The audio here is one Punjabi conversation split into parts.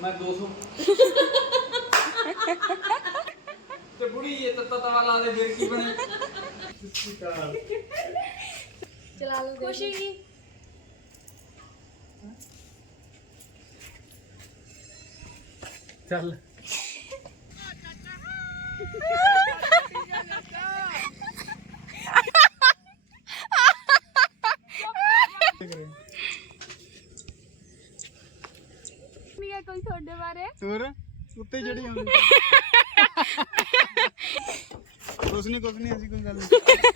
मैं 200 ਤੇ ਬੁੜੀ ਇਹ ਤੱਤਾ ਤਵਾ ਲਾ ਦੇ ਫਿਰ ਕੀ ਬਣੇ ਚਲਾ ਲਓ ਖੁਸ਼ੀ ਜੀ ਚੱਲ ਕੋਈ ਤੁਹਾਡੇ ਬਾਰੇ ਹੋਰ ਉੱਤੇ ਚੜੀ ਆਉਂਦੀ ਕੁਛ ਨਹੀਂ ਅਸੀਂ ਕੋਈ ਗੱਲ ਨਹੀਂ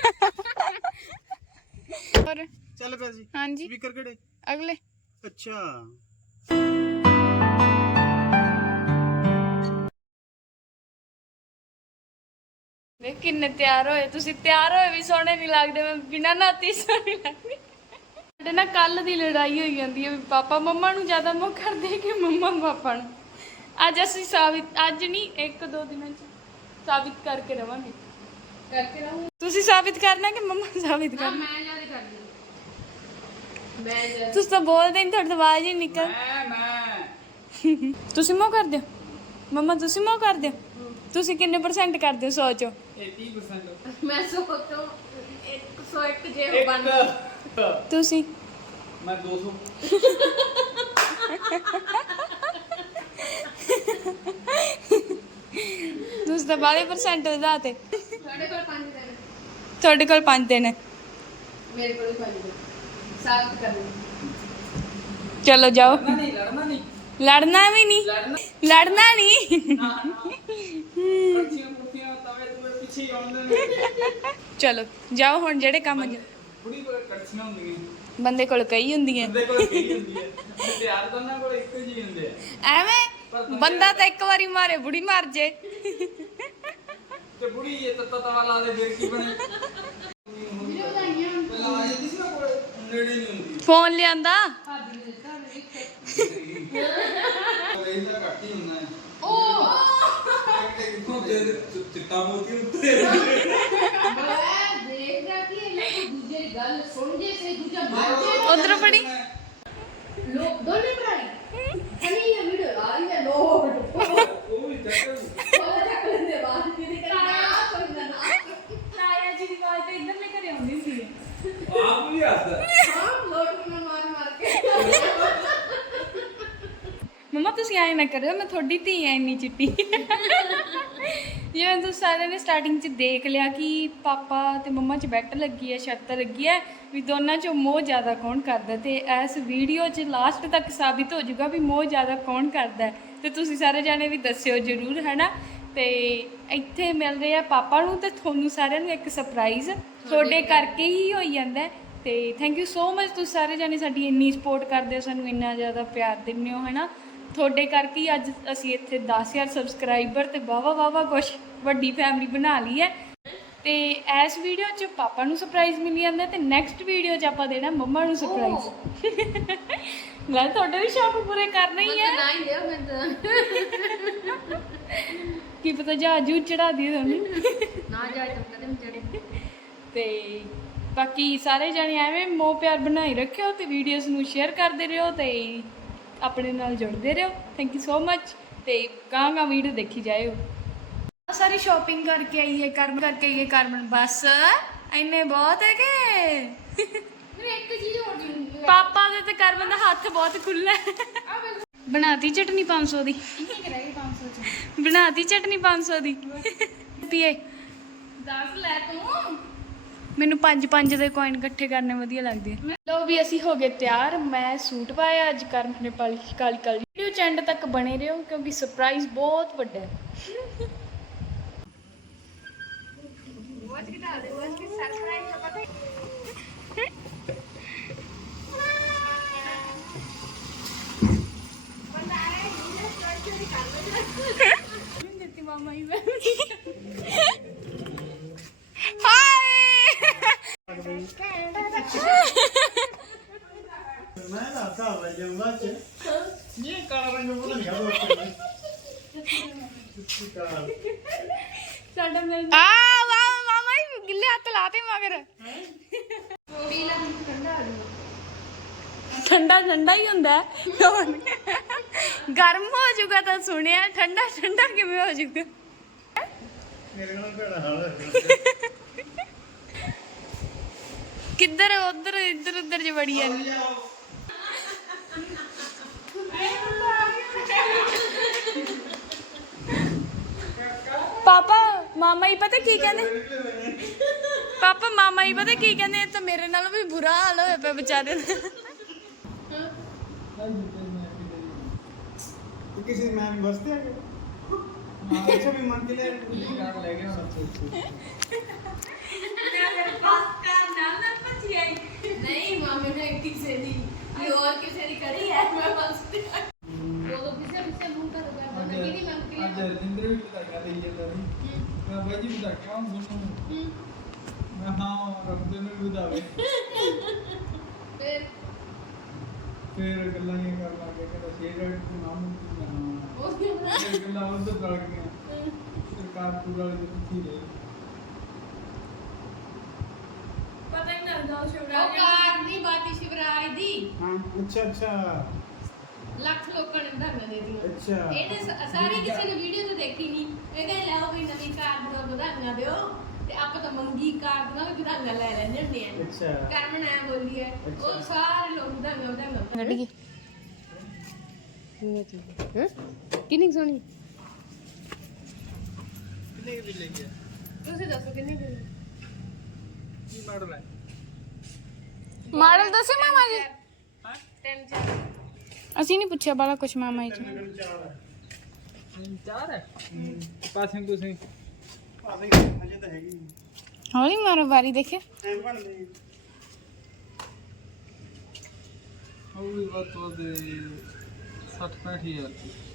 ਹੋਰ ਚੱਲ ਪਿਆ ਜੀ ਹਾਂਜੀ ਸਪੀਕਰ ਕਿਹੜੇ ਅਗਲੇ ਅੱਛਾ ਵੇਖ ਕਿੰਨੇ ਤਿਆਰ ਹੋਏ ਤੁਸੀਂ ਤਿਆਰ ਹੋਏ ਵੀ ਸੋਹਣੇ ਨਹੀਂ ਲੱਗਦੇ ਮੈਂ ਬਿਨਾਂ ਨਾਤੀ ਸੋਹਣੀ ਲੱਗਦੀ ਸਾਡੇ ਨਾਲ ਕੱਲ ਦੀ ਲੜਾਈ ਹੋਈ ਜਾਂਦੀ ਹੈ ਵੀ ਪਾਪਾ ਮੰਮਾ ਨੂੰ ਜ਼ਿਆਦਾ ਮੋਹ ਕਰਦੇ ਕਿ ਮੰਮਾ ਪਾਪਾ ਨੂੰ ਅੱਜ ਅਸੀਂ ਸਾਬਿਤ ਅੱਜ ਨਹੀਂ ਇੱਕ ਦੋ ਦਿਨਾਂ ਚ ਸਾਬਿਤ ਕਰਕੇ ਰਵਾਂਗੇ ਤੁਸੀਂ ਸਾਬਿਤ ਕਰਨਾ ਕਿ ਮੰਮਾ ਸਾਬਿਤ ਕਰਨਾ ਮੈਂ ਜਿਆਦਾ ਕਰਦੀ ਮੈਂ ਤੁਸੀਂ ਤਾਂ ਬੋਲਦੇ ਨਹੀਂ ਤੁਹਾਡੀ ਆਵਾਜ਼ ਹੀ ਨਿਕਲ ਮੈਂ ਤੁਸੀਂ ਮੋਹ ਕਰਦੇ ਹੋ ਮੰਮਾ ਤੁਸੀਂ ਮੋਹ ਕਰਦੇ ਹੋ ਤੁਸੀਂ ਕਿੰਨੇ % ਕਰਦੇ ਹੋ ਸੋਚੋ 80% ਮੈਂ ਸੋਚੋ 101 ਜੇ ਬਣ ਤੁਸੀਂ ਮੈਂ 200 ਤੁਸੀਂ ਤਾਂ 12% ਵਧਾਤੇ ਸਾਡੇ ਕੋਲ 5 ਦਿਨ ਤੁਹਾਡੇ ਕੋਲ 5 ਦਿਨ ਹੈ ਮੇਰੇ ਕੋਲ 5 ਦਿਨ ਸਾਫ ਕਰਨੀ ਚਲੋ ਜਾਓ ਲੜਨਾ ਨਹੀਂ ਲੜਨਾ ਵੀ ਨਹੀਂ ਲੜਨਾ ਨਹੀਂ ਕੁਰਸੀਆਂ ਤਵੇ ਤੂੰ ਪਿੱਛੇ ਹੀ ਆਉਂਦੇ ਨੇ ਚਲੋ ਜਾਓ ਹੁਣ ਜਿਹੜੇ ਕੰਮ ਬੁੜੀ ਕੋਲ ਕੜਛੀਆਂ ਹੁੰਦੀਆਂ ਬੰਦੇ ਕੋਲ ਕਈ ਹੁੰਦੀਆਂ ਬੰਦੇ ਕੋਲ ਕੀ ਹੁੰਦੀ ਹੈ ਤਿਆਰ ਦੋਨਾਂ ਕੋਲ ਇੱਕੋ ਜਿਹੀ ਹੁੰਦੇ ਆ ਐਵੇਂ ਬੰਦਾ ਤਾਂ ਇੱਕ ਵਾਰੀ ਮਾਰੇ ਬੁੜੀ ਮਰ ਜੇ ਤੇ ਬੁੜੀ ਇਹ ਤੱਤਾ ਤਵਾ ਲਾ ਦੇ ਫਿਰ ਕੀ ਬਣੇ ਪਹਿਲਾਂ ਆ ਜਾਂਦੀ ਸੀ ਨਾ ਕੋਲ ਨੇੜੇ ਨਹੀਂ ਹੁੰਦੀ ਫੋਨ ਲਿਆਂਦਾ ਇਹਦਾ ਘੱਟ ਹੀ ਹੁੰਦਾ ਹੈ ਉਹ ਚਿੱਟਾ ਮੋਤੀ ਉੱਤੇ ਮੈਂ ਦੇਖਦਾ ਕਿ ਇਹ ਲੋਕ ਦੂਜੇ ਦੀ ਗੱਲ ਸੁਣ ਜੇ ਤੇ ਦੂਜਾ ਮਰ ਜੇ ਉਧਰ ਫੜੀ ਲੋਕ ਦੋਨੇ ਭਰਾਈ ਅਨੀ ਇਹ ਵੀਡੀਓ ਆ ਰਹੀ ਹੈ ਲੋਕ ਉਹ ਵੀ ਚੱਕਰ ਉਹ ਚੱਕ ਲੈਂਦੇ ਬਾਅਦ ਕਿਤੇ ਕਰਾਇਆ ਕੋਈ ਨਾ ਤਾਇਆ ਜੀ ਦੀ ਆਵਾਜ਼ ਤਾਂ ਇੱਧਰ ਲੈ ਕੇ ਆਉਂਦੀ ਸੀ ਆਪ ਵੀ ਹੱਸਦਾ ਹਾਂ ਲੋਕ ਨੂੰ ਮਾਰ ਮਾਰ ਕੇ ਮਮਾ ਤੁਸੀਂ ਐਂ ਨਾ ਕਰਿਓ ਮੈਂ ਤੁਹਾਡੀ ਧੀ ਐ ਇੰਨੀ ਚਿੱਟੀ ਜਿਵੇਂ ਤੁਸੀਂ ਸਾਰਿਆਂ ਨੇ ਸਟਾਰਟਿੰਗ 'ਚ ਦੇਖ ਲਿਆ ਕਿ ਪਾਪਾ ਤੇ ਮੰਮਾ 'ਚ ਬੈਟ ਲੱਗੀ ਹੈ ਸ਼ਰਤ ਲੱਗੀ ਹੈ ਵੀ ਦੋਨਾਂ 'ਚੋਂ ਮੋਹ ਜ਼ਿਆਦਾ ਕੌਣ ਕਰਦਾ ਤੇ ਇਸ ਵੀਡੀਓ 'ਚ ਲਾਸਟ ਤੱਕ ਸਾਬਿਤ ਹੋ ਜਾਊਗਾ ਵੀ ਮੋਹ ਜ਼ਿਆਦਾ ਕੌਣ ਕਰਦਾ ਤੇ ਤੁਸੀਂ ਸਾਰੇ ਜਾਣੇ ਵੀ ਦੱਸਿਓ ਜ਼ਰੂਰ ਹੈ ਨਾ ਤੇ ਇੱਥੇ ਮਿਲ ਰਹੇ ਆ ਪਾਪਾ ਨੂੰ ਤੇ ਤੁਹਾਨੂੰ ਸਾਰਿਆਂ ਨੂੰ ਇੱਕ ਸਰਪ੍ਰਾਈਜ਼ ਤੁਹਾਡੇ ਕਰਕੇ ਹੀ ਹੋਈ ਜਾਂਦਾ ਤੇ ਥੈਂਕ ਯੂ ਸੋ ਮਚ ਤੁਸੀਂ ਸਾਰੇ ਜਾਣੇ ਸਾਡੀ ਇੰਨੀ ਸਪੋਰਟ ਕਰਦੇ ਹੋ ਸਾਨੂੰ ਇੰਨਾ ਜ਼ਿਆਦਾ ਪਿਆਰ ਦਿੰਦੇ ਹੋ ਹੈ ਨਾ ਤੁਹਾਡੇ ਕਰਕੇ ਹੀ ਅੱਜ ਅਸੀਂ ਇੱਥੇ 10,000 ਸਬਸਕ੍ਰਾਈਬਰ ਤੇ ਵਾਵਾ ਕੁਛ ਵੱਡੀ ਫੈਮਿਲੀ ਬਣਾ ਲਈ ਹੈ ਤੇ ਇਸ ਵੀਡੀਓ 'ਚ ਪਾਪਾ ਨੂੰ ਸਰਪ੍ਰਾਈਜ਼ ਮਿਲ ਜਾਂਦਾ ਤੇ ਨੈਕਸਟ ਵੀਡੀਓ 'ਚ ਆਪਾਂ ਦੇਣਾ ਮੰਮਾ ਨੂੰ ਸਰਪ੍ਰਾਈਜ਼ ਮੈਂ ਤੁਹਾਡੇ ਵੀ ਸ਼ੌਕ ਪੂਰੇ ਕਰਨੇ ਹੀ ਆ ਨਾ ਹੀ ਲਿਓ ਮੈਂ ਤਾਂ ਕੀ ਪਤਾ ਜਹਾਜ਼ ਚੜਾ ਦੀ ਤੁਹਾਨੂੰ ਨਾ ਜਾਏ ਤਾਂ ਕਦੇ ਚੜੇ ਤੇ ਬਾਕੀ ਸਾਰੇ ਜਾਣੇ ਐਵੇਂ ਮੋਹ ਪਿਆਰ ਬਣਾਈ ਰੱਖਿਓ ਤੇ ਵੀਡੀਓਜ਼ ਨੂੰ ਸ਼ੇਅਰ ਕਰਦੇ ਰਹੋ ਤੇ ਆਪਣੇ ਨਾਲ ਜੁੜਦੇ ਰਹੋ ਥੈਂਕ ਯੂ ਸੋ ਮਚ ਤੇ ਗਾਂ ਵੀਡੀਓ ਦੇਖੀ ਜਾਇਓ ਸਾਰੀ ਸ਼ਾਪਿੰਗ ਕਰਕੇ ਆਈਏ ਕਰਮ ਕਰਕੇ ਆਈਏ ਕਰਮਨ ਬਸ ਇੰਨੇ ਬਹੁਤ ਹੈ ਕਿ ਮੇਰੇ ਇੱਕ ਚੀਜ਼ ਹੋਰ ਜ਼ਰੂਰੀ ਪਾਪਾ ਦੇ ਤੇ ਕਰਮਨ ਦਾ ਹੱਥ ਬਹੁਤ ਖੁੱਲਾ ਹੈ ਬਣਾਤੀ ਚਟਨੀ 500 ਦੀ ਬਣਾਤੀ ਚਟਨੀ 500 ਦੀ ਪੀਏ 10 ਲੈ ਤੂੰ ਮੈਨੂੰ 5 ਦੇ ਕੋਇਨ ਇਕੱਠੇ ਕਰਨੇ ਵਧੀਆ ਲੱਗਦੇ ਆ ਲੋ ਵੀ ਅਸੀਂ ਹੋ ਗਏ ਤਿਆਰ ਮੈਂ ਸੂਟ ਪਾਇਆ ਅੱਜ ਕਰਨ ਨੇ ਕਾਲੀ ਕਾਲੀ ਵੀਡੀਓ ਚ ਐਂਡ ਤੱਕ ਬਣੇ ਰਹੋ ਕਿਉਂਕਿ ਸਰਪ੍ਰਾਈਜ਼ ਬਹੁਤ ਵੱਡਾ ਹੈ ਦਿੱਤੀ ਮਾਮਾ ਹੀ ਮੈਂ ਦੱਸਦਾ ਵਾ ਜੰਮਾ ਚ ਇਹ ਕਾਲਾ ਰੰਗ ਬੋਲ ਨਹੀਂ ਆਦਾ ਸਾਡਾ ਮਿਲ ਆ ਵਾਹ ਮਾਮਾ ਹੀ ਗਿੱਲੇ ਹੱਥ ਲਾਤੇ ਮਗਰ ਪੀਲਾ ਠੰਡਾ ਆ ਜੂਗਾ ਠੰਡਾ ਠੰਡਾ ਹੀ ਹੁੰਦਾ ਹੈ। ਹੁਣ ਗਰਮ ਹੋ ਜਾਊਗਾ ਤਾਂ ਸੁਣਿਆ, ਠੰਡਾ ਠੰਡਾ ਕਿਵੇਂ ਹੋ ਜਾਊਗਾ? ਮੇਰੇ ਨਾਲ ਭੈੜਾ ਹਾਲ ਹੈ। ਕਿੱਧਰ ਉਧਰ ਇੱਧਰ ਉੱਧਰ ਚ ਵੜੀ ਜਾਂਦੀ। ਪਾਪਾ ਮਾਮਾ ਹੀ ਪਤਾ ਕੀ ਕਹਿੰਦੇ, ਪਾਪਾ ਮਾਮਾ ਹੀ ਪਤਾ ਕੀ ਕਹਿੰਦੇ, ਇਹ ਤਾਂ ਮੇਰੇ ਨਾਲੋਂ ਵੀ ਬੁਰਾ ਹਾਲ ਹੋਇਆ ਪਿਆ ਵਿਚਾਰੇ ਦਾ। किसी में बसते हैं अच्छा भी मन के लिए कार ले गए नहीं मामे ने किसे दी ये और किसे दी करी है मैं बस वो तो किसे मुंह कर रहा है बता कि नहीं मैं ਅੱਜ ਰਿੰਦਰ ਵੀ ਪਤਾ ਕਰ ਰਹੀ ਹੈ ਮੈਂ ਬਾਈ ਜੀ ਬਤਾ ਕਿਉਂ ਸੁਣੂ ਮੈਂ ਹਾਂ ਰੱਬਦੇ ਨੂੰ ਵੀ ਬਤਾਵੇ ਫਿਰ ਗੱਲਾਂ ਹੀ ਕਰ ਲਾਂਗੇ ਕਿ ਸ਼ੇਰ ਨੂੰ ਨਾਮ ਨੂੰ ਇਹ ਗੱਲਾਂ ਉਧਰ ਚੱਲ ਗਈਆਂ ਸਰਕਾਰ ਪੂਰਾ ਵਾਲੀ ਦਿੱਤੀ ਰਹੀ ਪਤਾ ਹੀ ਨਾ ਲੱਗਦਾ वो कार नहीं बात शिवराज दी हाँ अच्छा अच्छा ਲੱਖ ਲੋਕਾਂ ਨੇ ਧਰਨਾ ਦੇ ਦਿੱਤਾ अच्छा ਇਹਨੇ ਸਾਰੀ ਕਿਸੇ ਨੇ ਵੀਡੀਓ ਤੇ ਦੇਖੀ ਨਹੀਂ ਇਹ ਕਹਿੰਦੇ ਲਾਓ ਵੀ ਨਵੀਂ ਕਾਰ ਦੀਆਂ ਵਧਾਈਆਂ ਦਿਓ ਤੇ ਆਪਾਂ ਤਾਂ ਮੰਗੀ ਕਾਰ ਦੀਆਂ ਵੀ ਵਧਾਈਆਂ ਲੈ ਲੈਂਦੇ ਹੁੰਦੇ ਆ अच्छा ਕਰਮਨ ਐ ਬੋਲੀ ਹੈ ਉਹ ਸਾਰੇ ਲੋਕ ਵਧਾਈਆਂ ਵਧਾਈਆਂ ਕੱਢ ਗਈ। ਕਿੰਨੀ ਸੋਹਣੀ ਕਿੰਨੇ ਵੀ ਲੈ ਗਿਆ ਤੁਸੀਂ ਦੱਸੋ ਕਿੰਨੀ ਦੀ ਕੀ ਮਾਡਲ ਹੈ ਮਾਡਲ ਦੱਸੇ ਮਾਮਾ ਜੀ? ਤਿੰਨ ਚਾਰ ਅਸੀਂ ਨਹੀਂ ਪੁੱਛਿਆ ਬਾਲਾ ਕੁਛ ਮਾਮਾ ਜੀ ਤੋਂ। ਚਾਰ ਹੈ ਪਾਸਿੰਗ ਤੁਸੀਂ पासे अजय तो हैगी ਹੌਲੀ ਮਾਰੋ ਵਾਰੀ ਦੇਖੇ। टाइम बन गई ਉਹ ਵੀ ਬਹੁਤ ਦੇ 60-65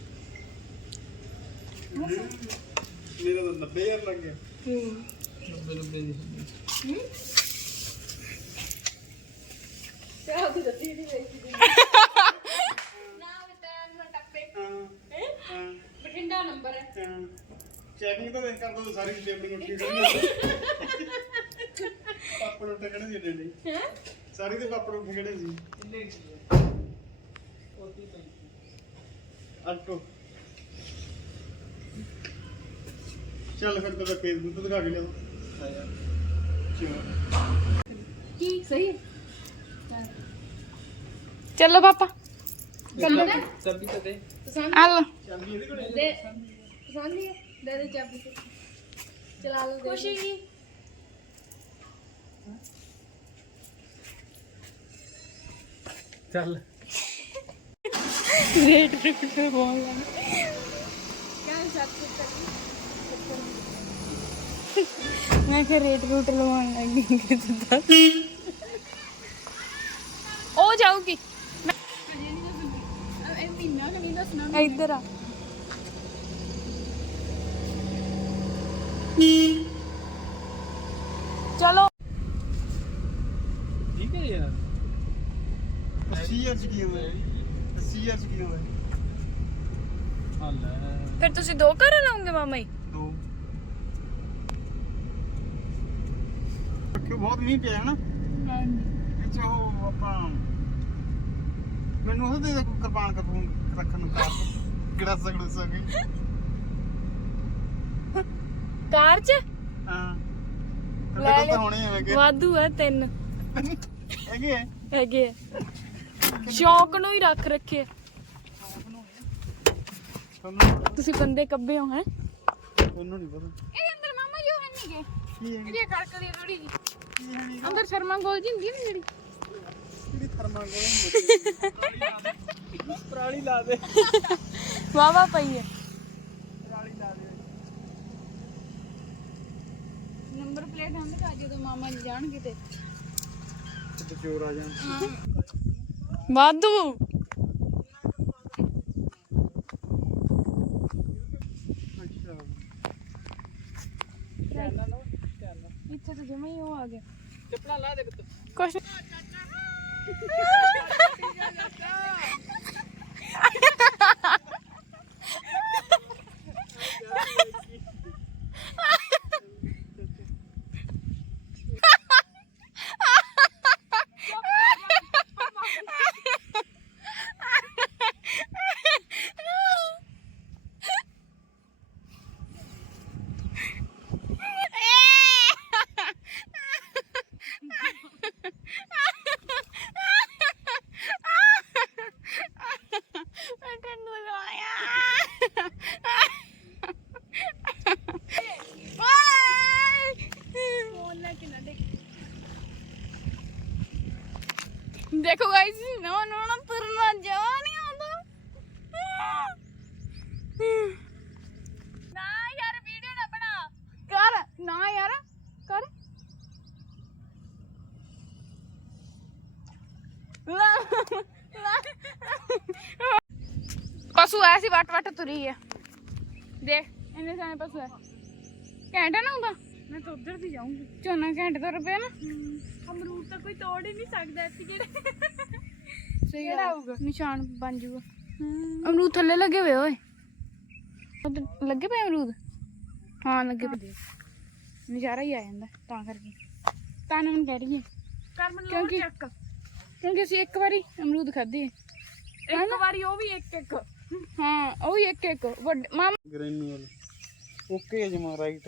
मेरा तो 90,000 लग गया 90 ਦੀ ਤੇ ਉਹ ਤਾਂ ਦੱਸੀ ਨਹੀਂ ਗਈ ਸੀ ਨਾ ਟਾਈਮ ਨਾ ਟੱਪੇ हाँ हाँ ਬਠਿੰਡਾ ਨੰਬਰ ਹੈ चेकिंग तो देख कर दो सारी लेबलिंग उठी गई पापड़ उठे खड़े सी डेडी ਹੈ सारी ते पापड़ उठे खड़े सी ਕਿੰਨੇ अल्टो चल फिर तो फेसबुक तो दिखा के लिया चलो ਕੀ ਸਹੀ ਚਲੋ ਪਾਪਾ ਚੱਲੋ ਨਾ ਚਾਬੀ ਤਾਂ ਦੇ ਪਸੰਦ ਆ ਲੋ। चल ये देखो ਦੇ ਪਸੰਦ ਹੀ ਹੈ ਦੇ ਦੇ ਚਾਬੀ ਤੇ ਚਲਾ ਲਓ ਖੁਸ਼ੀ ਕੀ ਚੱਲ ਰੇਟ ਰੂਟ ਬੋਲ ਕਿਆ ਹਿਸਾਬ से ਮੈਂ ਫਿਰ ਰੇਟ ਰੂਟ ਲਵਾਉਣ ਲੱਗੀ ਕਿ ਤੂੰ ਦੱਸ। ਉਹ ਜਾਊਗੀ ਇਹ ਮਹੀਨਾ ਨਹੀਂ ਦੱਸਣਾ ਇੱਧਰ ਆ। ਚਲੋ ਠੀਕ ਹੈ ਯਾਰ 80,000 की हुआ है 80,000 की हुआ है ਹੱਲ ਫਿਰ ਤੁਸੀਂ ਦੋ ਘਰ ਲਾਉਂਗੇ ਮਾਮਾ ਜੀ? दो क्यों बहुत मीह पिया है ना अच्छा वो ਆਪਾਂ ਮੈਨੂੰ ਉਹ ਦੇ ਦੇ ਕਿਰਪਾਨ ਕਰਪੂਨ ਰੱਖਣ ਨੂੰ ਕਾਰ ਗੜਾ ਸਗੜ ਸਕੇ ਕਾਰ 'ਚ ਹਾਂ ਲੈ ਲੈ ਲੈ। ਤਾਂ ਹੋਣੇ ਹੈਗੇ ਵਾਧੂ ਆ 3 ਹੈਗੇ ਆ। ਹੈਗੇ ਆ। ਸ਼ੌਕ ਨੂੰ ਹੀ ਰੱਖ ਰੱਖੇ। ਤੁਹਾਨੂੰ ਤੁਸੀਂ ਬੰਦੇ ਕੱਬੇ ਹੋ ਹੈ। ਤੁਹਾਨੂੰ ਨਹੀਂ ਪਤਾ ਇਹ ਅੰਦਰ ਮਾਮਾ ਜੋ ਹੈ ਨਹੀਂ ਗੇ ਕੀ ਹੈ ਇਹਦੀ ਕੜਕਦੀ ਥੋੜੀ ਜੀ ਕੀ ਹੈ ਨੀ? ਅੰਦਰ ਸ਼ਰਮਾ ਗੋਲ ਜੀ ਹੁੰਦੀ ਹੈ ਨਾ ਜਿਹੜੀ ਕਿਹੜੀ ਥਰਮਾਕੋਲ ਪਰਾਲੀ ਲਾ ਦੇ ਵਾਵਾ ਪਈ ਹੈ। ਪਰਾਲੀ ਲਾ ਦੇ ਨੰਬਰ ਪਲੇਟ ਹਮ ਦਿਖਾ ਜਦੋਂ ਮਾਮਾ ਜੀ ਜਾਣਗੇ ਤੇ ਤੇ ਚੋਰ ਆ ਜਾਣ ਵਾਧੂ ਅੱਛਾ ਇੱਥੇ ਤਾਂ ਜਮਾ ਹੀ ਉਹ ਆ ਗਿਆ ਚੱਪਲਾਂ ਲਾ ਦੇ ਕੁਛ देखो गाइस नो नो ना तुरना जा नहीं आता ना यार वीडियो ना बना कर ना यार कर पशु ऐसी वट वट तुरी है देख इन्ने सारे पशु है घंटा ना होगा मैं तो उधर भी जाऊंगी झोना घंटे तो रुपया ना अमरूद तो कोई तोड़ ही नहीं सकता ऐसी सही होगा निशान बन जाऊगा अमरूद थल्ले लगे हुए ओए लगे पे अमरूद हाँ लगे पे नज़ारा ही आ जाता तां करके तां मैं कह रही है क्योंकि ਅਸੀਂ ਇੱਕ ਵਾਰੀ ਅਮਰੂਦ ਖਾਦੇ ਇੱਕ ਵਾਰੀ ਉਹ ਵੀ ਇੱਕ ਇੱਕ ਹਾਂ ਉਹ ਵੀ ਇੱਕ ਇੱਕ ਮਾਮਾ ਗ੍ਰੈਨੂਅਲ ਓਕੇ ਜਮਾ ਰਾਈਟ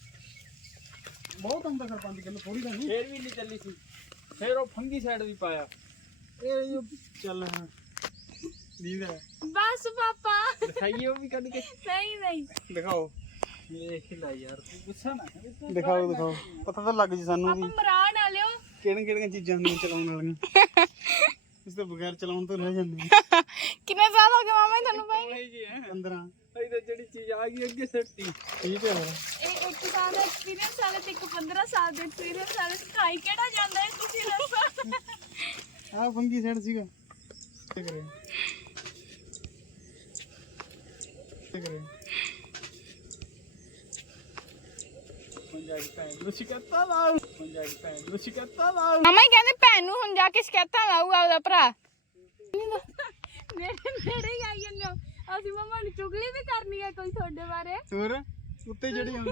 ਬਹੁਤ ਹੁੰਦਾ ਸਰ 5 ਕਿਲੋ ਥੋੜੀ ਤਾਂ ਨਹੀਂ ਫੇਰ ਵੀ ਨਹੀਂ ਚੱਲੀ ਸੀ ਫੇਰ ਉਹ ਫੰਗੀ ਸਾਈਡ ਵੀ ਪਾਇਆ ਇਹ ਜੋ ਚੱਲ ਹਾਂ ਦੀਦਾ ਬਸ ਪਾਪਾ ਦਿਖਾਈਏ ਉਹ ਵੀ ਕੱਢ ਕੇ ਨਹੀਂ ਦਿਖਾਓ ਇਹ ਖਿਲਾ ਯਾਰ ਤੂੰ ਗੁੱਸਾ ਨਾ ਕਰ ਦਿਖਾਓ ਪਤਾ ਤਾਂ ਲੱਗ ਜੀ ਸਾਨੂੰ ਵੀ ਮਰਾ ਨਾ ਲਿਓ ਕਿਹੜੀਆਂ ਚੀਜ਼ਾਂ ਹੁੰਦੀਆਂ ਚਲਾਉਣ ਵਾਲੀਆਂ ਇਸ ਤੋਂ ਬਗੈਰ ਚਲਾਉਣ ਤੋਂ ਰਹਿ ਜਾਂਦੇ ਕਿੰਨੇ ਸਾਲ ਹੋ ਗਏ ਮਾਮਾ ਤੁਹਾਨੂੰ ਭਾਈ ਇਹ ਜੀ ਹੈ 15 ਇਹ ਤਾਂ ਜਿਹੜੀ ਚੀਜ਼ ਆ ਗਈ ਅੱਗੇ ਸੱਟੀ ਠੀਕ ਹੈ ਹੋਰ ਇਹ 1 ਸਾਲ ਦਾ ਐਕਸਪੀਰੀਅੰਸ ਵਾਲੇ ਤੇ ਇੱਕ 15 ਸਾਲ ਦਾ ਐਕਸਪੀਰੀਅੰਸ ਵਾਲੇ ਸਿਖਾਈ ਕਿਹੜਾ ਜਾਂਦਾ ਹੈ ਤੁਸੀਂ ਦੱਸੋ ਆਹ ਫੰਗੀ ਸਾਈਡ ਸੀਗਾ ਕੀ ਕਰੇ ਪੰਜਾਬੀ ਭੈਣ ਨੂੰ ਸ਼ਿਕਾਇਤਾਂ ਲਾਓ ਮਾਮਾ ਹੀ ਕਹਿੰਦੇ ਭੈਣ ਨੂੰ ਹੁਣ ਜਾ ਕੇ ਸ਼ਿਕਾਇਤਾਂ ਲਾਊਗਾ ਉਹਦਾ ਭਰਾ ਨੇੜੇ ਹੀ ਆਈ ਜਾਂਦੇ ਹੋ ਅਸੀਂ ਮਾਮਾ ਨੂੰ ਚੁਗਲੀ ਵੀ ਕਰਨੀ ਹੈ ਕੋਈ ਤੁਹਾਡੇ ਬਾਰੇ ਹੋਰ ਉੱਤੇ ਜਿਹੜੀ ਹੁੰਦੀ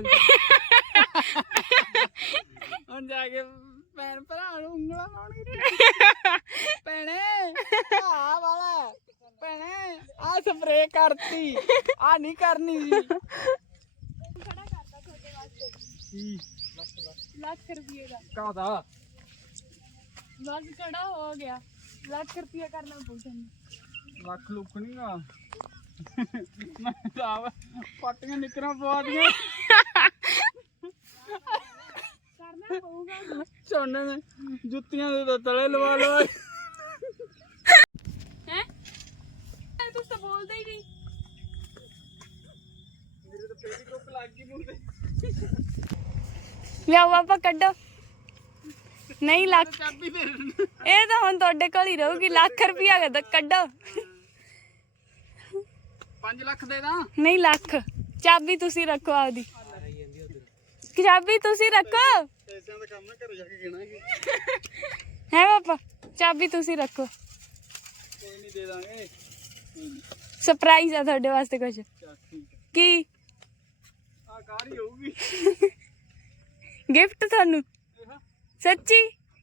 ਹੁਣ ਜਾ ਕੇ ਭੈਣ ਭਰਾ ਨੂੰ ਉਂਗਲਾਂ ਲਾਉਣੀ ਭੈਣੇ ਆ ਵਾਲਾ ਭੈਣੇ ਆ ਸਪਰੇ ਕਰਤੀ ਆ ਨਹੀਂ ਕਰਨੀ ਸੀ ਲੱਖ ਰੁਪਏ ਦਾ ਕਾਹਦਾ ਬਸ ਖੜਾ ਹੋ ਗਿਆ ਲੱਖ ਰੁਪਏ ਕਰਨਾ ਪਊਗਾ ਲੱਖ ਲੁੱਕ ਨਹੀਂ ਆ ਮੈਂ ਤਾਂ ਪੱਟੀਆਂ ਨਿਕਰਾਂ ਪਵਾ ਦੀਆਂ ਕਰਨਾ ਪਊਗਾ ਸੋਨੇ ਨੇ ਜੁੱਤੀਆਂ ਦੇ ਤਾਂ ਤਲੇ ਲਵਾ ਲਵਾ ਹੈ ਤੂੰ ਤਾਂ ਬੋਲਦਾ ਹੀ ਨਹੀਂ ਮੇਰੇ ਤਾਂ ਪਹਿਲੀ ਟੋਕ ਲੱਗ ਗਈ ਮੁੰਡੇ ਲਿਆਓ ਪਾਪਾ ਕੱਢੋ ਨਹੀਂ ਲੱਖ ਚਾਬੀ ਦੇ ਇਹ ਤਾਂ ਹੁਣ ਤੁਹਾਡੇ ਕੋਲ ਹੀ ਰਹੂਗੀ ਲੱਖ ਰੁਪਇਆ ਕੱਢੋ 5 ਲੱਖ ਦੇ ਦਾਂ ਨਹੀਂ ਲੱਖ ਚਾਬੀ ਤੁਸੀਂ ਰੱਖੋ ਆਪਦੀ ਚਾਬੀ ਤੁਸੀਂ ਰੱਖੋ ਪੈਸਿਆਂ ਦਾ ਕੰਮ ਨਾ ਘਰੇ ਜਾ ਕੇ ਗਿਣਾਂਗੇ ਹੈ ਪਾਪਾ ਚਾਬੀ ਤੁਸੀਂ ਰੱਖੋ ਕੋਈ ਨਹੀਂ ਦੇ ਦਾਂਗੇ ਸਰਪ੍ਰਾਈਜ਼ ਆ ਤੁਹਾਡੇ ਵਾਸਤੇ ਕੁਝ ਚੱਲ ਠੀਕ ਹੈ ਕੀ ਆ ਕਾਰ ਹੀ ਹੋਊਗੀ ਗਿਫਟ ਤੁਹਾਨੂੰ ਸੱਚੀ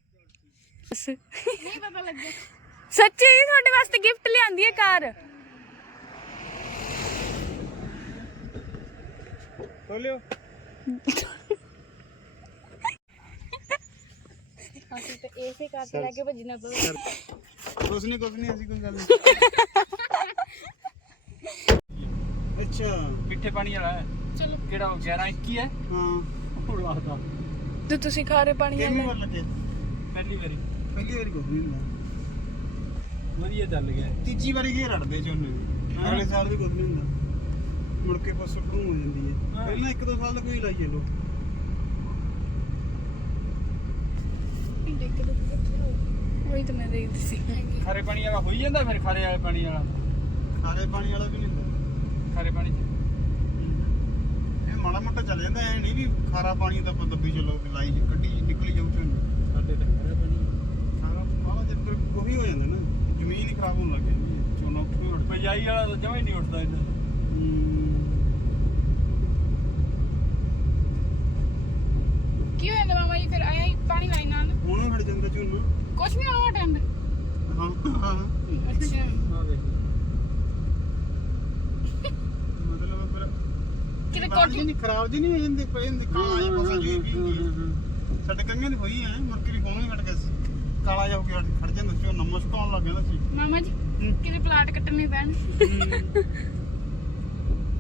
ਨਹੀਂ ਪਤਾ ਲੱਗਿਆ ਸੱਚੀ ਤੁਹਾਡੇ ਵਾਸਤੇ ਗਿਫਟ ਲਿਆਂਦੀ ਹੈ ਕਾਰ ਖੋਲਿਓ ਅਸੀਂ ਤਾਂ ਇਸੇ ਕਾਰ ਤੇ ਲੈ ਕੇ ਭੱਜਣਾ ਪਊ ਕੁਛ ਨਹੀਂ ਅਸੀਂ ਕੋਈ ਗੱਲ ਨਹੀਂ ਅੱਛਾ ਮਿੱਠੇ ਪਾਣੀ ਵਾਲਾ ਹੈ ਚਲੋ ਕਿਹੜਾ 1121 ਹੈ ਹਾਂ ਉਹ ਲਾਤਾ ਤੇ ਤੁਸੀਂ ਖਾਰੇ ਪਾਣੀ ਕਿੰਨੀ ਵਾਰ ਲੱਗੇ ਪਹਿਲੀ ਵਾਰੀ ਪਹਿਲੀ ਵਾਰੀ ਕੁਝ ਨਹੀਂ ਹੁੰਦਾ ਵਧੀਆ ਚੱਲ ਗਿਆ ਤੀਜੀ ਵਾਰੀ ਕੀ ਰੜਦੇ ਝੋਨੇ ਨੂੰ ਅਗਲੇ ਸਾਲ ਵੀ ਕੁਝ ਨਹੀਂ ਹੁੰਦਾ ਮੁੜ ਕੇ ਫਸਲ ਸ਼ੁਰੂ ਹੋ ਜਾਂਦੀ ਹੈ ਪਹਿਲਾਂ 1-2 ਸਾਲ ਦਾ ਕੋਈ ਲਾਈ ਚੱਲੋ ਉਹੀ ਤਾਂ ਮੈਂ ਦੇਖਦੀ ਸੀ ਖਾਰੇ ਪਾਣੀ ਵਾਲਾ ਹੋਈ ਜਾਂਦਾ ਫਿਰ ਖਾਰੇ ਵਾਲੇ ਪਾਣੀ ਵਾਲਾ ਖਾਰੇ ਪਾਣੀ ਵਾਲਾ ਵੀ ਨਹੀਂ ਹੁੰਦਾ ਖਾਰੇ ਪਾਣੀ ਚ ਇਹ ਮਾੜਾ ਮੋਟਾ ਚੱਲ ਜਾਂਦਾ ਐ ਨਹੀਂ ਵੀ ਖਾਰਾ ਪਾਣੀ ਦਾ ਦੱਬੀ ਚਲੋ ਲਾਈ ਕੱਢੀ ਨਿਕਲੀ ਜਾਊ ਝੋਨੇ ਸਾਡੇ ਤਾਂ ਖਾਰੇ ਪਾਣੀ ਖਾਰਾ ਬਾਹਲਾ ਜੇ ਫਿਰ ਉਹੀ ਹੋ ਜਾਂਦਾ ਨਾ ਜ਼ਮੀਨ ਹੀ ਖਰਾਬ ਹੋਣ ਲੱਗ ਜਾਂਦੀ ਹੈ ਝੋਨਾ ਉੱਥੇ ਉੱਡ ਪਜਾਈ ਵਾਲਾ ਤਾਂ ਜਮਾਂ ਹੀ ਨਹੀਂ ਉੱਠਦਾ ਇਹਨਾਂ ਕੀ ਹੋਇਆ ਮਾਮਾ ਜੀ ਫਿਰ ਆਇਆ ਪਾਣੀ ਲਾਈ ਨਾਲ ਹੁਣ ਹਟ ਜਾਂਦਾ ਝੋਨਾ ਕੁਛ ਨਹੀਂ ਹੋਣਾ ਟਾਈਮ ਹਾਂ ਅੱਛਾ ਆ ਦੇਖ ਮਤਲਬ ਫਿਰ ਕਿਤੇ ਕੋਠੀ ਨਹੀਂ ਖਰਾਬ ਜੀ ਨਹੀਂ ਹੋ ਜਾਂਦੀ ਪਈ ਹੁੰਦੀ ਕਾਲਾ ਜਿਹਾ ਫਸਲ ਜੀ ਵੀ ਹੁੰਦੀ ਹੈ ਸਾਡੇ ਕੰਗਾਂ ਦੀ ਹੋਈ ਐ ਮੁੜ ਕੇ ਵੀ ਕੋਲੋਂ ਹੀ ਹਟ ਗਿਆ ਸੀ ਕਾਲਾ ਜਿਹਾ ਹੋ ਕੇ ਖੜ ਜਾਂਦਾ ਸੀ ਉਹ ਨਮਸਕਾਉਣ ਲੱਗ ਜਾਂਦਾ ਸੀ ਮਾਮਾ ਜੀ ਕਿਤੇ ਪਲਾਟ ਕੱਟਣੇ ਪੈਣ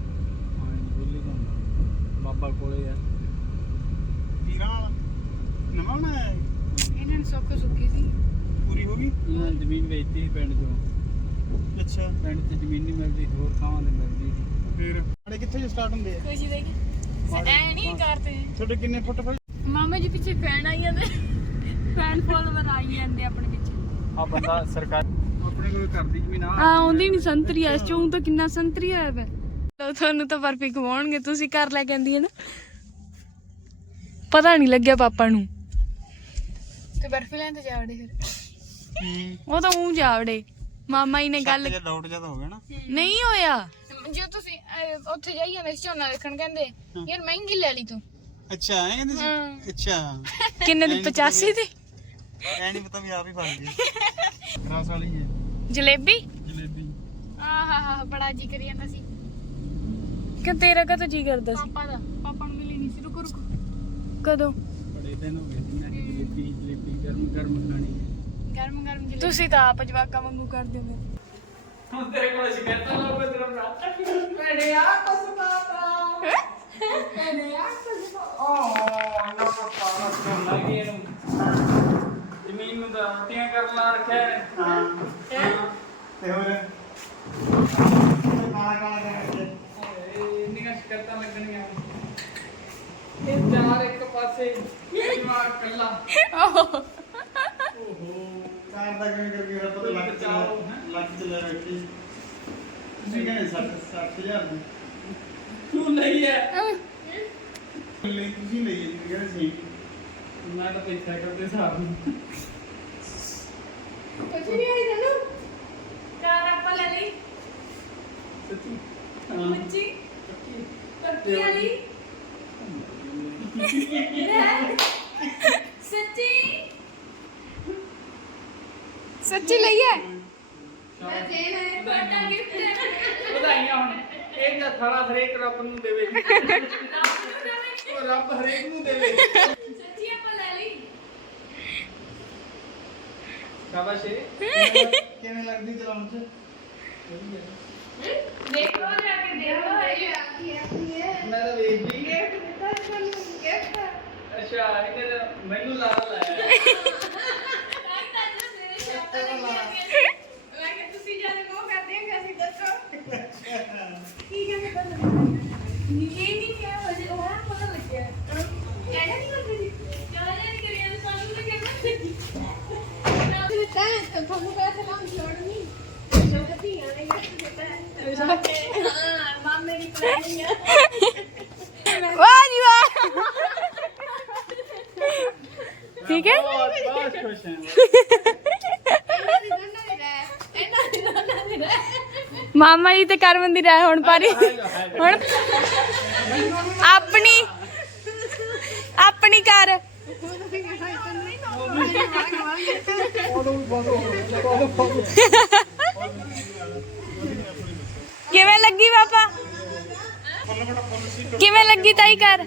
ਪਾਪਾ ਕੋਲੇ ਆ ਵੀਰਾਂ ਵਾਲਾ ਨਵਾਂ ਬਣਾਇਆ ਹੈ? ਇਹਨਾਂ ਨੇ ਸੁੱਕੀ ਸੀ ਪੂਰੀ ਹੋ ਗਈ ਇਹਨਾਂ ਨੇ ਜ਼ਮੀਨ ਵੇਚਤੀ ਸੀ ਪਿੰਡ ਚੋਂ। ਅੱਛਾ ਪਿੰਡ 'ਚ ਜ਼ਮੀਨ ਨਹੀਂ ਮਿਲਦੀ, ਹੋਰ ਥਾਵਾਂ ਤੇ ਮਿਲਦੀ ਸੀ। ਫਿਰ ਸਾਡੇ ਕਿੱਥੇ ਜੇ ਸਟਾਰਟ ਹੁੰਦੇ ਆ ਖੁਸ਼ੀ ਦੇ ਐ ਨਹੀਂ ਕਰਦੇ ਤੁਹਾਡੇ ਕਿੰਨੇ ਫੁੱਟ ਭਾਈ ਮਾਮਾ ਜੀ ਪਿੱਛੇ ਫੈਨ ਆਈ ਜਾਂਦੇ ਫੈਨ ਫੋਲੋਵਰ ਆਈ ਜਾਂਦੇ ਆਪਣੇ ਪਿੱਛੇ ਆ ਬੰਦਾ ਸਰਕਾਰ ਆਪਣੇ ਕੋਲ ਕਰਦੀ ਜ਼ਮੀਨ ਆ ਆਉਂਦੀ ਨਹੀਂ ਸੰਤਰੀ ਐ ਚੋਂ ਤਾਂ ਕਿੰਨਾ ਸੰਤਰੀ ਹੋਇਆ ਵਾ ਲਓ ਤੁਹਾਨੂੰ ਤਾਂ ਬਰਫੀ ਖਵਾਉਣਗੇ ਤੁਸੀਂ ਕਰ ਲੈ ਕਹਿੰਦੀ ਹੈ ਨਾ ਪਤਾ ਨਹੀਂ ਲੱਗਿਆ ਪਾਪਾ ਨੂੰ ਤੇ ਬਰਫੀ ਲੈਣ ਤੇ ਜਾਵੜੇ ਫਿਰ ਉਹ ਤਾਂ ਮੂੰਹ ਜਾਵੜੇ ਮਾਮਾ ਜੀ ਨੇ ਗੱਲ ਜੇ ਡਾਊਟ ਜਿਆਦਾ ਹੋ ਗਿਆ ਨਾ ਨਹੀਂ ਹੋਇਆ ਜੇ ਤੁਸੀਂ ਉੱਥੇ ਜਾਈ ਜਾਂਦੇ ਸੀ ਝੋਨਾ ਦੇਖਣ ਕਹਿੰਦੇ ਯਾਰ ਮਹਿੰਗੀ ਲੈ ਲਈ ਤੂੰ ਅੱਛਾ ਐ ਕਹਿੰਦੇ ਸੀ ਅੱਛਾ ਕਿੰਨੇ ਦੀ 85 ਦੀ ਐ ਨਹੀਂ ਪਤਾ ਵੀ ਆਪ ਹੀ ਬਣ ਗਈ ਰਸ ਵਾਲੀ ਹੈ ਜਲੇਬੀ ਜਲੇਬੀ ਆਹਾ ਬੜਾ ਜੀ ਕਰੀ ਜਾਂਦਾ ਸੀ ਕਿ ਤੇਰਾ ਕਦੋਂ ਜੀ ਕਰਦਾ ਸੀ ਪਾਪਾ ਦਾ ਪਾਪਾ ਨੂੰ ਮਿਲੀ ਨਹੀਂ ਸੀ ਰੁਕੋ ਕਦੋਂ ਬੜੇ ਦਿਨ ਹੋ ਗਏ ਸੀ ਮੈਂ ਜਲੇਬੀ ਗਰਮ ਖਾਣੀ ਗਰਮ ਜਲੇਬੀ ਤੁਸੀਂ ਤਾਂ ਆਪ ਜਵਾਕਾ ਵਾਂਗੂ ਕਰਦੇ ਹੋ ਹੁਣ ਤੇਰੇ ਕੋਲ ਸ਼ਿਕਾਇਤਾਂ ਲਾਉਂਗੇ ਤੇਰਾ ਭਰਾ ਭੈਣੇ ਆ ਕੁਛ ਬਾਤਾ ਭੈਣੇ ਆ ਕੁਛ ਨਾ ਪਾਪਾ ਸੁਣ ਲੱਗੇ ਇਹਨੂੰ ਜ਼ਮੀਨ ਨੂੰ ਤਾਂ ਰੋਟੀਆਂ ਕਰਨ ਲਾ ਰੱਖਿਆ ਹੈ ਹਾਂ ਤੇ ਹੋਰ ਕਾਲਾ ਕਾਲਾ ਕਰਕੇ ਇੰਨੀਆਂ ਸ਼ਿਕਾਇਤਾਂ ਲੱਗਣੀਆਂ ਇਹ ਚਾਰ ਇੱਕ ਪਾਸੇ ਦਿਮਾਗ ਕੱਲਾ ਓਹੋ ਕਾਰ ਦਾ ਕਿਵੇਂ ਕਰਕੇ ਫਿਰ ਪਤਾ ਲੱਗ ਚੱਲਿਆ ਬੈਠੀ ਤੁਸੀਂ ਕਹਿੰਦੇ 60,000 ਦੀ ਤੂੰ ਲਈ ਹੈ ਲਈ ਤੁਸੀਂ ਲਈ ਜੀ ਕਹਿੰਦੇ ਸਹੀ ਮੈਂ ਤਾਂ ਪੈਸਾ ਕਰਦੇ ਹਿਸਾਬ ਨੂੰ ਕੁਛ ਨਹੀਂ ਆਈ ਤੈਨੂੰ ਚਾਰ ਆਪਾਂ ਲੈ ਲਈ ਸੱਚੀ ਮੁੱਚੀ ਪੱਕੀ ਵਾਲੀ ਸੱਚੀ ਲਈ ਹੈ ਵਧਾਈਆਂ ਹੁਣ ਇਹ ਦਾ ਥਾਲਾ ਹਰੇਕ ਰੱਬ ਨੂੰ ਦੇਵੇ ਉਹ ਰੱਬ ਹਰੇਕ ਨੂੰ ਦੇਵੇ ਸੱਚੀ ਆਪਾਂ ਲੈ ਲਈ ਸ਼ਾਬਾਸ਼ ਕਿਵੇਂ ਲੱਗਦੀ ਚਲਾਉਣ ਚ ਦੇਖੋ ਜਾ ਕੇ ਦੇਖੋ ਇਹ ਮੈਂ ਤਾਂ ਵੇਖ ਲਈ ਗਿਫਟ ਦਿੱਤਾ ਤੁਹਾਨੂੰ ਗਿਫਟ ਅੱਛਾ ਇਹਨੇ ਤਾਂ ਮੈਨੂੰ ਲਾ ਲਾਇਆ ਤੁਸੀਂ ਜਦ ਕੋ ਕਰਦੇ ਹੋ ਅਸੀਂ ਦੱਸੋ ਕੀ ਕਹਿੰਦੇ ਤੁਹਾਨੂੰ ਨਹੀਂ ਕਿਹਾ ਵਜੇ ਉਹ ਪਤਾ ਲੱਗਿਆ ਕਹਿਣਾ ਨਹੀਂ ਕਰਦੇ ਜੀ ਜਿਆਦਾ ਨਹੀਂ ਕਰੀਏ ਸਾਨੂੰ ਤਾਂ ਕਹਿਣਾ ਤੁਹਾਨੂੰ ਪੈਸੇ ਲਾਉਣ ਦੀ ਲੋੜ ਨਹੀਂ ਸ਼ੌਕਤੀ ਆਣੇ ਹਾਂ ਮਾਮੇ ਦੀ ਪਲਾਨਿੰਗ ਹੈ ਵਾਹ ਜੀ ਵਾਹ ਠੀਕ ਹੈ ਬਹੁਤ ਖੁਸ਼ ਹਾਂ ਮਾਮਾ ਜੀ ਤੇ ਕਰਮਨ ਦੀ ਰਾਏ ਹੁਣ ਪਾਰੀ ਹੁਣ ਆਪਣੀ ਕਰ ਕਿਵੇਂ ਲੱਗੀ ਪਾਪਾ ਕਿਵੇਂ ਲੱਗੀ ਤਾਈ ਕਰ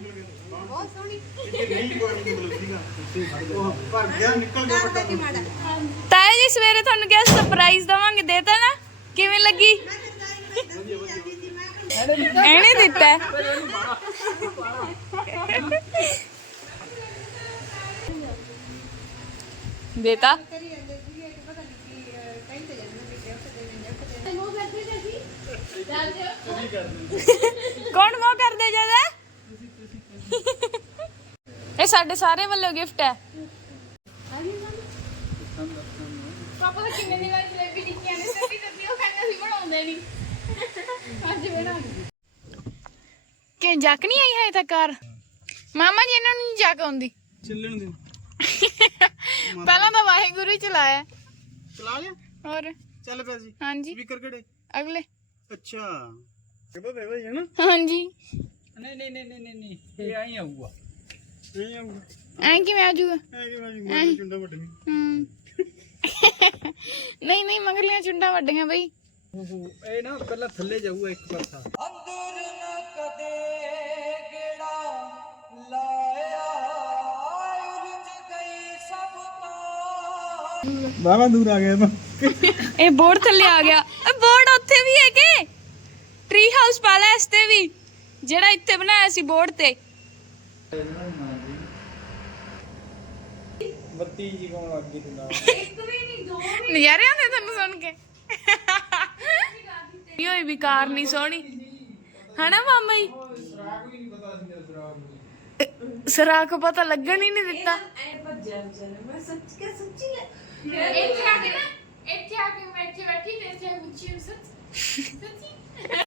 ਭਰ ਗਿਆ ਨਿਕਲ ਗਿਆ ਵੱਡਾ ਤਾਇਆ ਜੀ ਸਵੇਰੇ ਤੁਹਾਨੂੰ ਕਿਹਾ ਸਰਪ੍ਰਾਈਜ਼ ਦਵਾਂਗੇ ਦੇਤਾ ਨਾ ਕਿਵੇਂ ਲੱਗੀ ਇਹਨੇ ਦਿੱਤਾ ਹੈ। ਦੇਤਾ ਕੌਣ ਮੋਹ ਕਰਦੇ ਜਿਆਦਾ ਇਹ ਸਾਡੇ ਸਾਰੇ ਵੱਲੋਂ ਗਿਫਟ ਹੈ ਪਾਪਾ ਦਾ ਕਿੰਨੇ ਦਿਨਾਂ ਦੀ ਜਲੇਬੀ ਟਿੱਕੀਆਂ ਨੇ ਸੱਤੀ ਸੱਤੀ ਉਹ ਕਹਿੰਦਾ ਸੀ ਬਣਾਉਂਦੇ ਨਹੀਂ ਅੱਜ ਬਣਾ ਕਿ ਜੱਕ ਨਹੀਂ ਆਈ ਹੈ ਤੱਕ ਘਰ ਮਾਮਾ ਜੀ ਇਹਨਾਂ ਨੂੰ ਨਹੀਂ ਜੱਕ ਆਉਂਦੀ ਚੱਲਣ ਦੇ ਪਹਿਲਾਂ ਤਾਂ ਵਾਹਿਗੁਰੂ ਹੀ ਚਲਾਇਆ ਚਲਾ ਲਿਆ ਹੋਰ ਚੱਲ ਪਿਆ ਜੀ ਹਾਂਜੀ ਸਪੀਕਰ ਕਿਹੜੇ ਅਗਲੇ ਅੱਛਾ ਕਿਹਦਾ ਦੇਵਾ ਹੀ ਹੈ ਨਾ ਹਾਂਜੀ ਨਹੀਂ ਇਹ ਆਈ ਆਊਗਾ ਨਹੀਂ ਆਊਗਾ ਐਂ ਕਿਵੇਂ ਆ ਜਾਊਗਾ ਐ ਕਿ ਮੈਂ ਚੁੰਡਾ ਵੱਢਣੀ ਨਹੀਂ ਮਗਰਲੀਆਂ ਚੁੰਡਾਂ ਵੱਡੀਆਂ ਬਈ ਇਹ ਨਾ ਪਹਿਲਾਂ ਥੱਲੇ ਜਾਊਗਾ ਇੱਕ ਪਾਸਾ ਅੰਦਰ ਨਾ ਕਦੇ ਗੇੜਾ ਲਾਇਆ ਉਲਝ ਗਈ ਸਭ ਤੋਂ ਬਾਵਾ ਦੂਰ ਆ ਗਿਆ ਤਾਂ ਇਹ ਬੋਰਡ ਥੱਲੇ ਆ ਗਿਆ ਇਹ ਬੋਰਡ ਉੱਥੇ ਵੀ ਹੈ ਕਿ ਟਰੀ ਹਾਊਸ ਪਾ ਲੈ ਇਸ ਤੇ ਵੀ ਜਿਹੜਾ ਇੱਥੇ ਬਣਾਇਆ ਸੀ ਬੋਰਡ ਤੇ ਬੱਤੀ ਜੀ ਕੋਣ ਲੱਗ ਗਈ ਤੂੰ ਨਾਲ ਇੱਕ ਵੀ ਨਹੀਂ ਦੋ ਵੀ ਨਜ਼ਾਰੇ ਆਉਂਦੇ ਤੁਹਾਨੂੰ ਸੁਣ ਕੇ ਇਹ ਹੋਈ ਵੀ ਕਾਰ ਨਹੀਂ ਸੋਹਣੀ ਹਨਾ ਮਾਮਾ ਜੀ ਸਰਾਗ ਵੀ ਨਹੀਂ ਪਤਾ ਸੀ ਸਰਾਗ ਸਰਾਖ ਪਤਾ ਲੱਗਣ ਹੀ ਨਹੀਂ ਦਿੱਤਾ ਐ ਭੱਜਿਆ ਵਿਚਾਰਾ ਮੈਂ ਸੱਚੀ ਇੱਥੇ ਆ ਕੇ ਮੈਂ ਇੱਥੇ ਬੈਠੀ ਤੇ ਇੱਥੇ ਉੱਚੀ ਸੱਚੀ